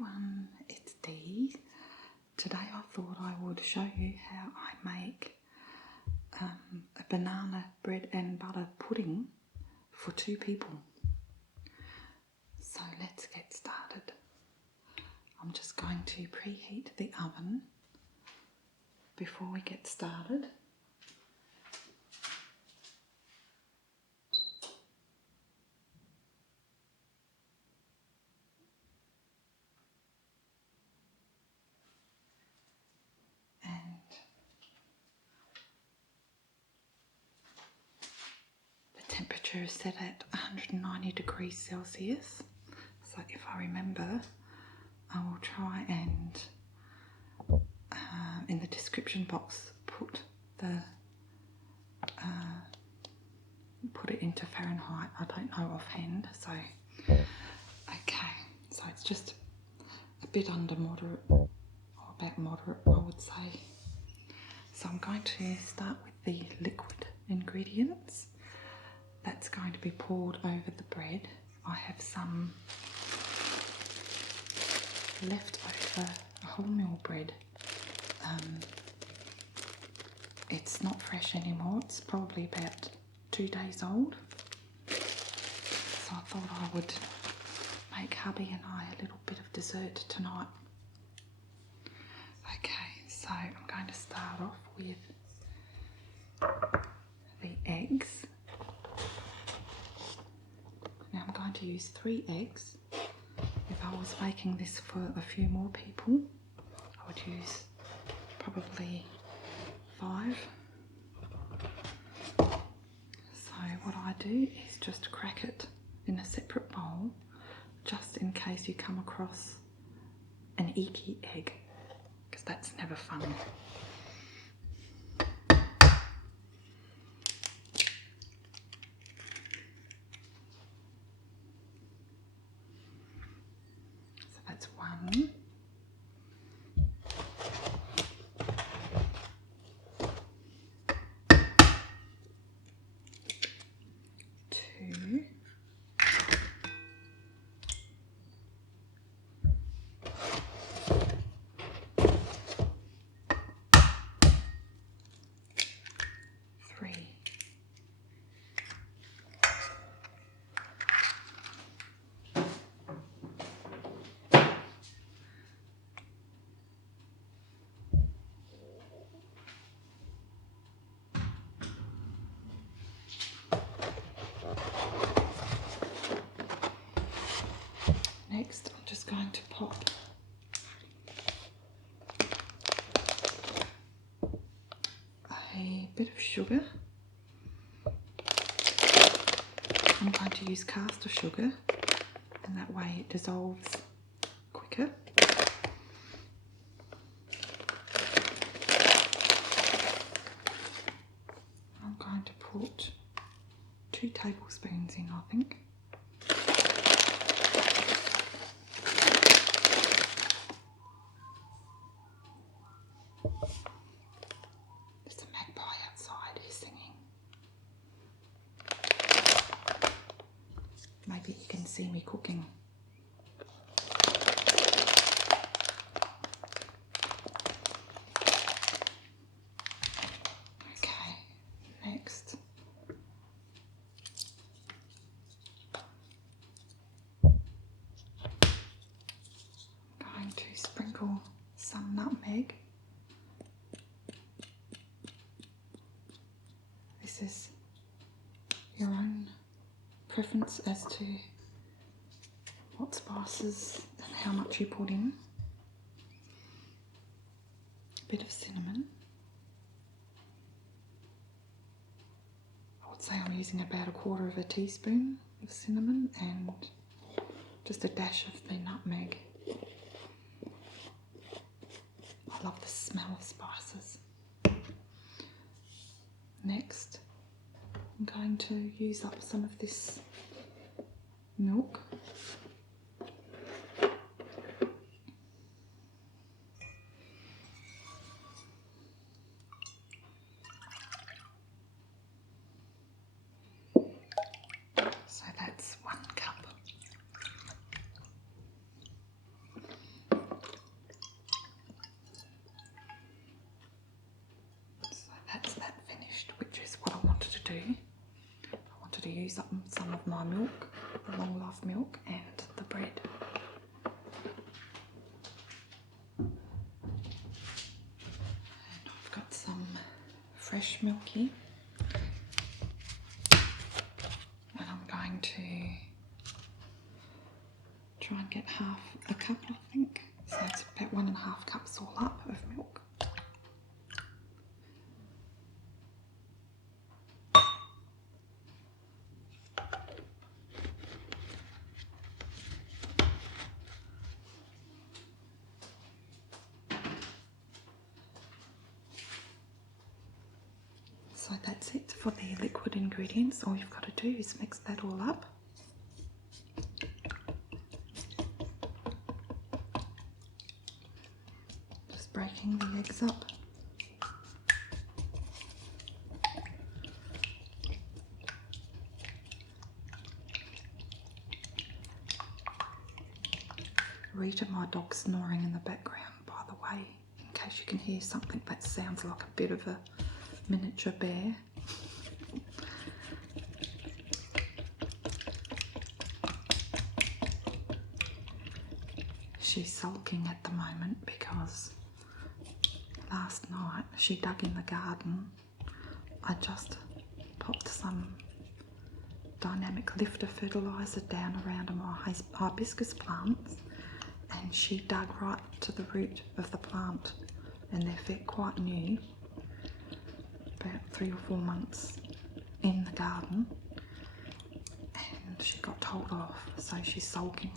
everyone, it's Dee. Today I thought I would show you how I make a banana bread and butter pudding for 2 people. So let's get started. I'm just going to preheat the oven before we get started. The temperature is set at 190 degrees Celsius. So if I remember, I will try and in the description box put it into Fahrenheit. I don't know offhand, so okay. So it's just a bit under moderate, or about moderate, I would say. So I'm going to start with the liquid ingredients. That's going to be poured over the bread. I have some leftover wholemeal bread. It's not fresh anymore. It's probably about 2 days old. So I thought I would make hubby and I a little bit of dessert tonight. Okay, so I'm going to start off with the eggs. Now I'm going to use 3 eggs. If I was making this for a few more people, I would use probably 5. So what I do is just crack it in a separate bowl, just in case you come across an eeky egg, because that's never fun. So that's 1. Next, I'm just going to pop a bit of sugar. I'm going to use caster sugar, and that way it dissolves quicker. I'm going to put 2 tablespoons in, I think. There's a magpie outside who's singing. Maybe you can see me cooking. Okay, next. I'm going to sprinkle some nutmeg. This is your own preference as to what spices and how much you put in. A bit of cinnamon. I would say I'm using about 1/4 teaspoon of cinnamon and just a dash of the nutmeg. I love the smell of spices. Next, I'm going to use up some of this milk. So that's 1 cup. use up some of my milk, the long life milk, and the bread. And I've got some fresh milk here. And I'm going to try and get half a cup, I think. So it's about 1.5 cups all up of milk. So that's it for the liquid ingredients. All you've got to do is mix that all up. Just breaking the eggs up. Rita, my dog's snoring in the background, by the way, in case you can hear something that sounds like a bit of a miniature bear. She's sulking at the moment because last night she dug in the garden. I just popped some dynamic lifter fertiliser down around my hibiscus plants, and she dug right to the root of the plant, and they're quite new, about 3 or 4 months in the garden, and she got told off, so she's sulking.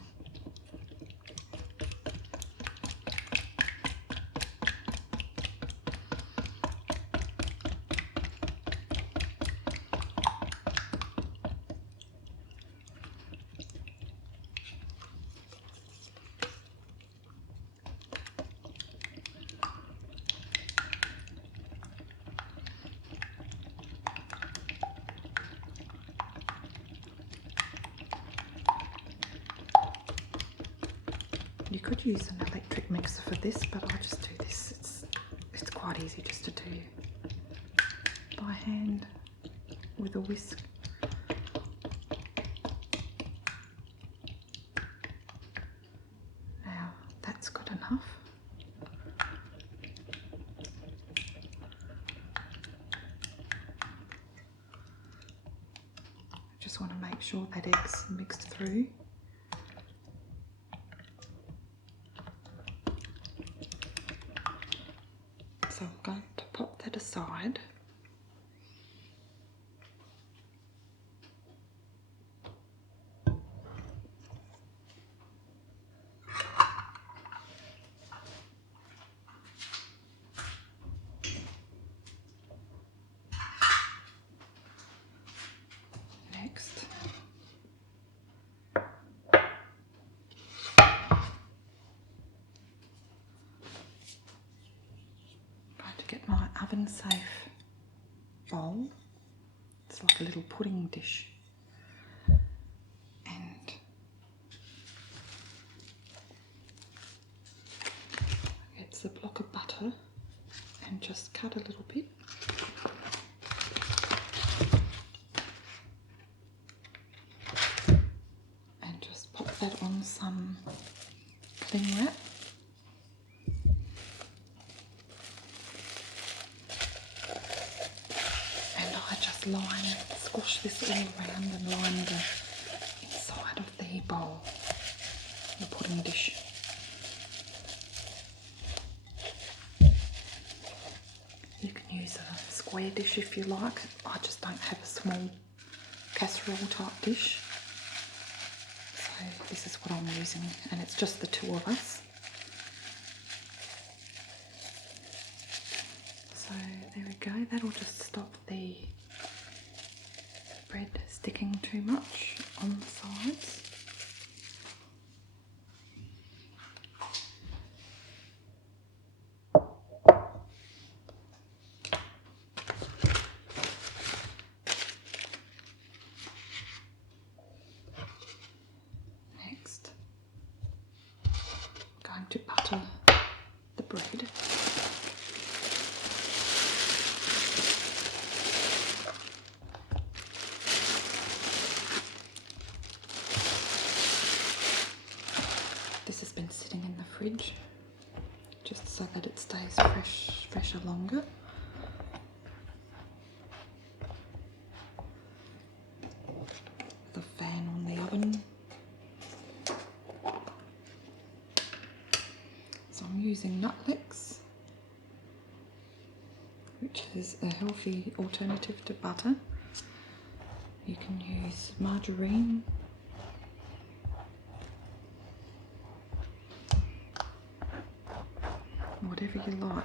You could use an electric mixer for this, but I just do this. It's quite easy just to do by hand with a whisk. Now that's good enough. I just want to make sure that egg's mixed through. So I'm going to pop that aside. Next, to get my oven safe bowl. It's like a little pudding dish, and it's a block of butter and just cut a little bit. And just pop that on some cling wrap. Squash this all around and line the inside of the bowl, the pudding dish. You can use a square dish if you like. I just don't have a small casserole type dish, so this is what I'm using, and it's just the two of us. So there we go, that'll just stop the bread sticking too much on the sides. Next, I'm going to butter the bread. This has been sitting in the fridge just so that it stays fresher longer. The fan on the oven. So I'm using Nutlex, which is a healthy alternative to butter. You can use margarine, whatever you like.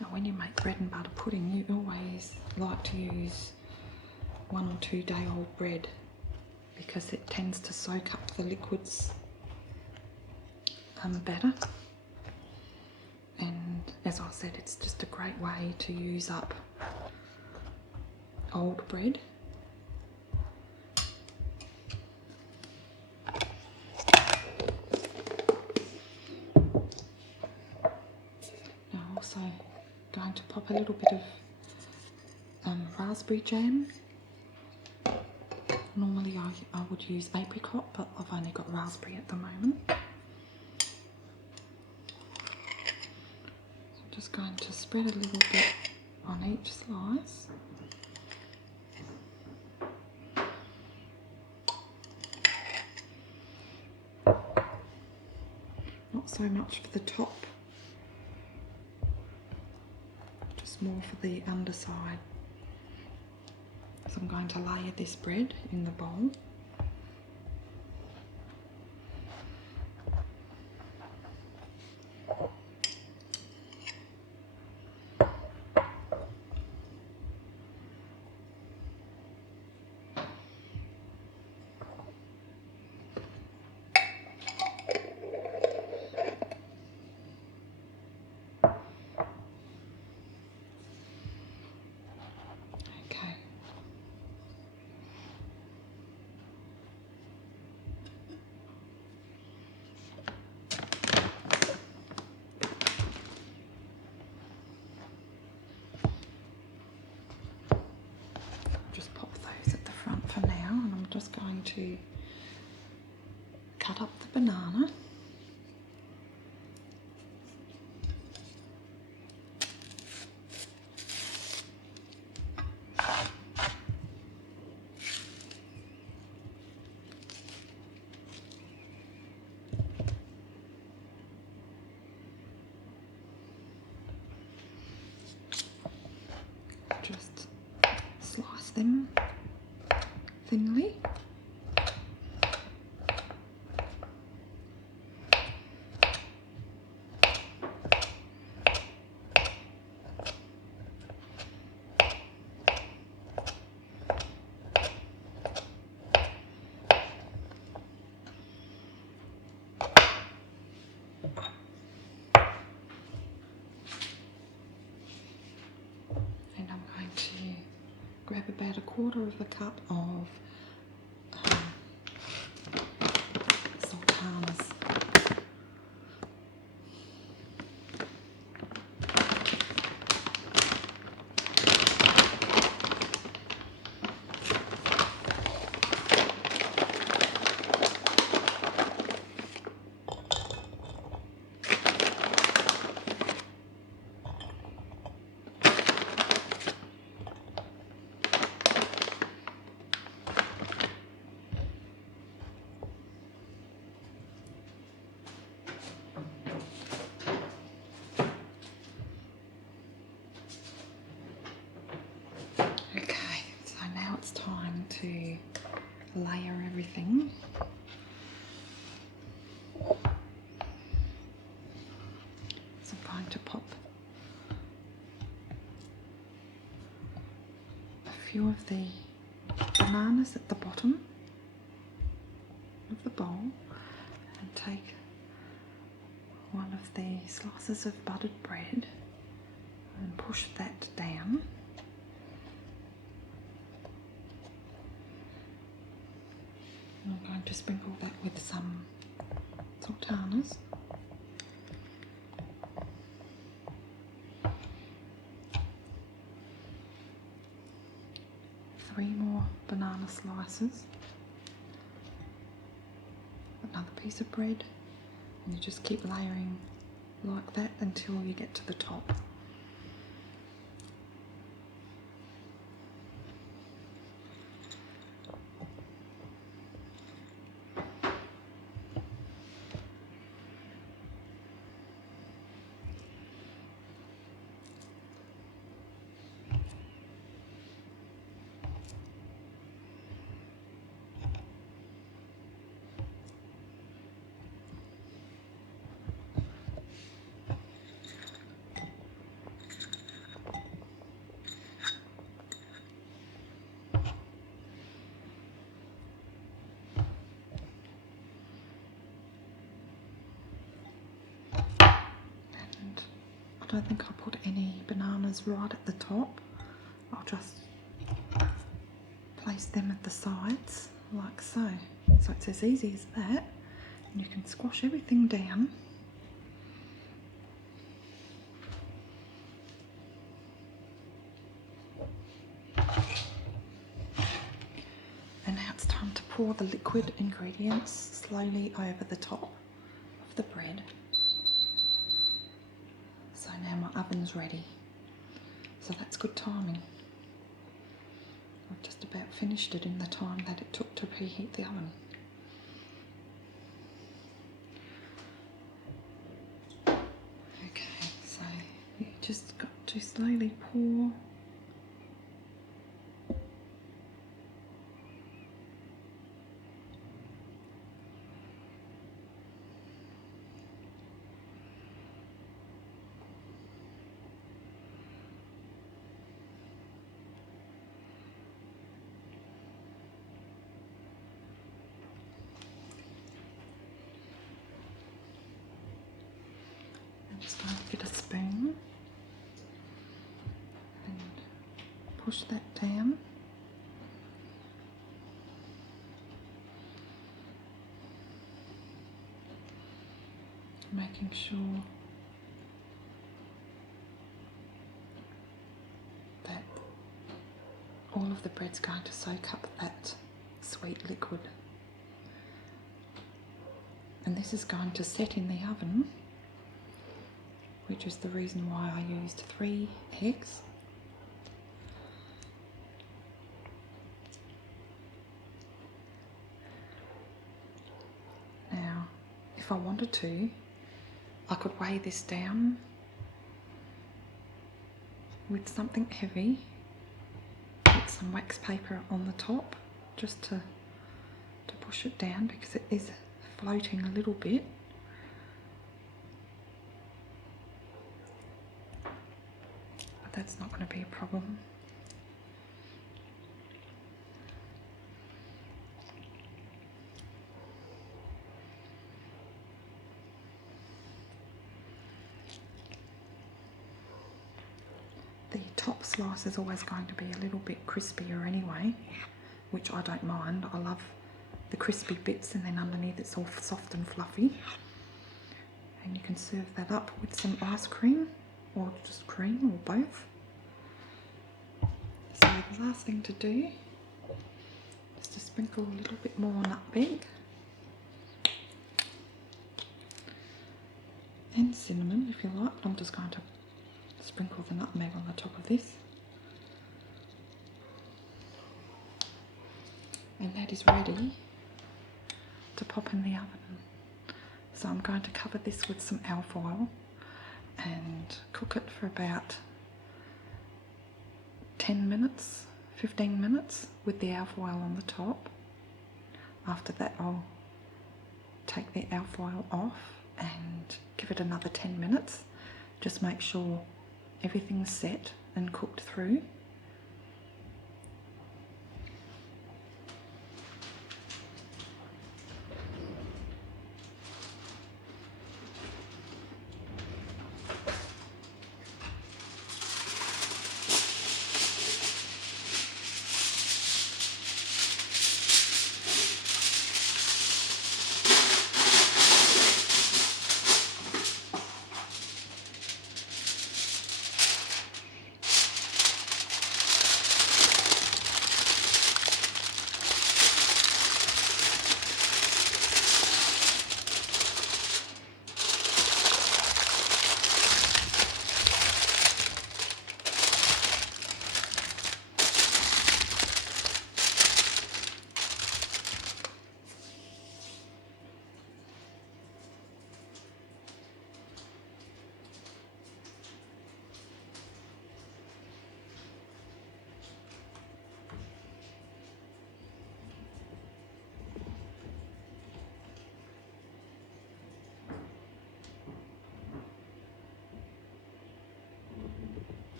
Now when you make bread and butter pudding, you always like to use 1 or 2 day old bread because it tends to soak up the liquids better. And as I said, it's just a great way to use up old bread. Now also going to pop a little bit of raspberry jam. Normally I would use apricot, but I've only got raspberry at the moment. So I'm just going to spread a little bit on each slice. Not so much for the top, just more for the underside. So I'm going to layer this bread in the bowl. Just pop those at the front for now, and I'm just going to cut up the banana. Just slice them thinly. And I'm going to grab about 1/4 cup of sultanas. Okay, so now it's time to layer everything. So I'm going to pop a few of the bananas at the bottom of the bowl and take one of the slices of buttered bread and push that down. And I'm going to sprinkle that with some sultanas. 3 more banana slices, another piece of bread, and you just keep layering like that until you get to the top. I don't think I'll put any bananas right at the top. I'll just place them at the sides like so. So it's as easy as that, and you can squash everything down. And now it's time to pour the liquid ingredients slowly over the top of the bread. So now my oven's ready. So that's good timing. I've just about finished it in the time that it took to preheat the oven. Okay, so you just got to slowly pour. I'm just going to get a spoon and push that down. Making sure that all of the bread's going to soak up that sweet liquid. And this is going to set in the oven, which is the reason why I used 3 eggs. Now, if I wanted to, I could weigh this down with something heavy, put some wax paper on the top just to push it down, because it is floating a little bit. But that's not going to be a problem. The top slice is always going to be a little bit crispier anyway, which I don't mind. I love the crispy bits, and then underneath it's all soft and fluffy. And you can serve that up with some ice cream, or just cream, or both. So the last thing to do is to sprinkle a little bit more nutmeg and cinnamon if you like. I'm just going to sprinkle the nutmeg on the top of this. And that is ready to pop in the oven. So I'm going to cover this with some alfoil and cook it for about 10 minutes, 15 minutes with the alfoil on the top. After that I'll take the alfoil off and give it another 10 minutes. Just make sure everything's set and cooked through.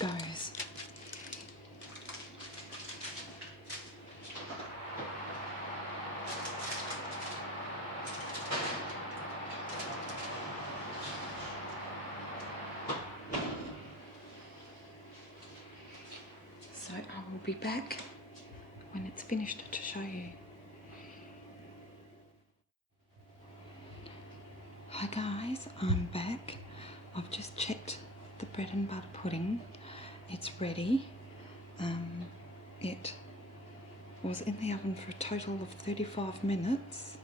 goes. So I will be back when it's finished to show you. Hi guys, I'm back. I've just checked the bread and butter pudding. It's ready. It was in the oven for a total of 35 minutes,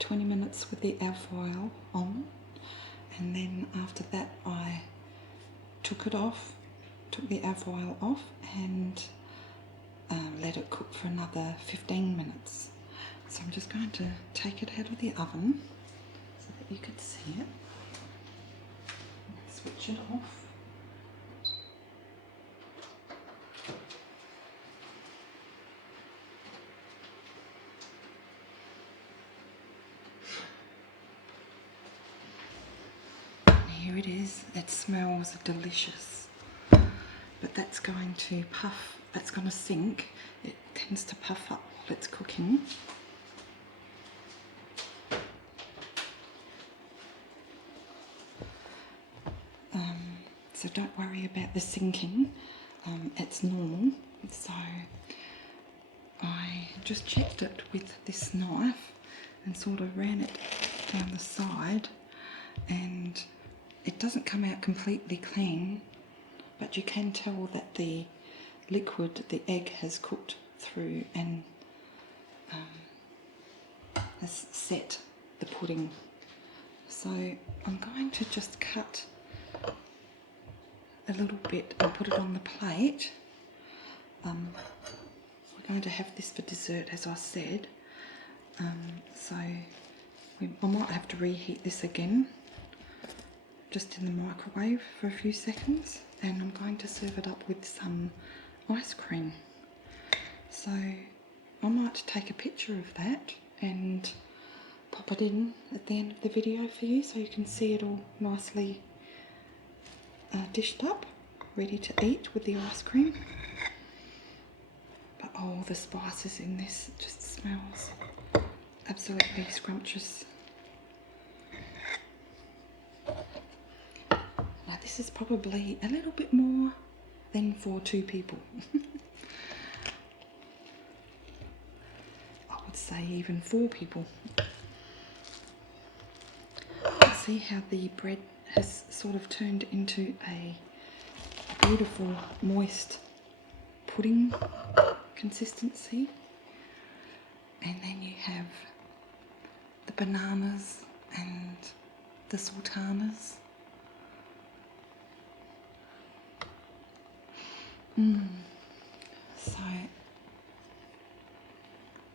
20 minutes with the alfoil on, and then after that I took the alfoil off and let it cook for another 15 minutes. So I'm just going to take it out of the oven so that you can see it. Switch it off. Here it is. It smells delicious, but that's going to puff, that's going to sink. It tends to puff up while it's cooking. So don't worry about the sinking, it's normal. So I just checked it with this knife and sort of ran it down the side, and it doesn't come out completely clean, but you can tell that the liquid, the egg, has cooked through and has set the pudding. So I'm going to just cut a little bit and put it on the plate. We're going to have this for dessert, as I said, so I might have to reheat this again just in the microwave for a few seconds, and I'm going to serve it up with some ice cream. So I might take a picture of that and pop it in at the end of the video for you so you can see it all nicely dished up, ready to eat with the ice cream. But oh, the spices in this just smells absolutely scrumptious. Now this is probably a little bit more than for 2 people. I would say even 4 people. See how the bread has sort of turned into a beautiful moist pudding consistency, and then you have the bananas and the sultanas. So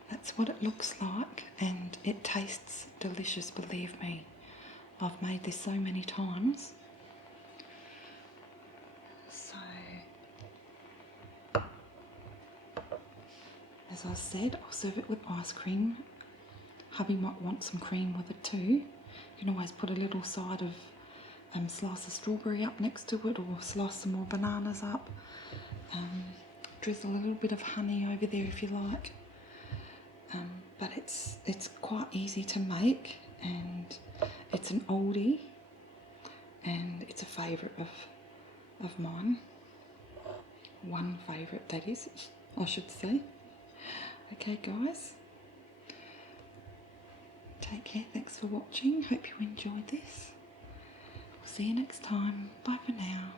that's what it looks like, and it tastes delicious, believe me. I've made this so many times. So, as I said, I'll serve it with ice cream. Hubby might want some cream with it too. You can always put a little side of slice of strawberry up next to it, or slice some more bananas up. Drizzle a little bit of honey over there if you like. But it's quite easy to make, and it's an oldie, and it's a favourite of mine. One favourite, that is, I should say. Okay guys, take care, thanks for watching, hope you enjoyed this. We'll see you next time, bye for now.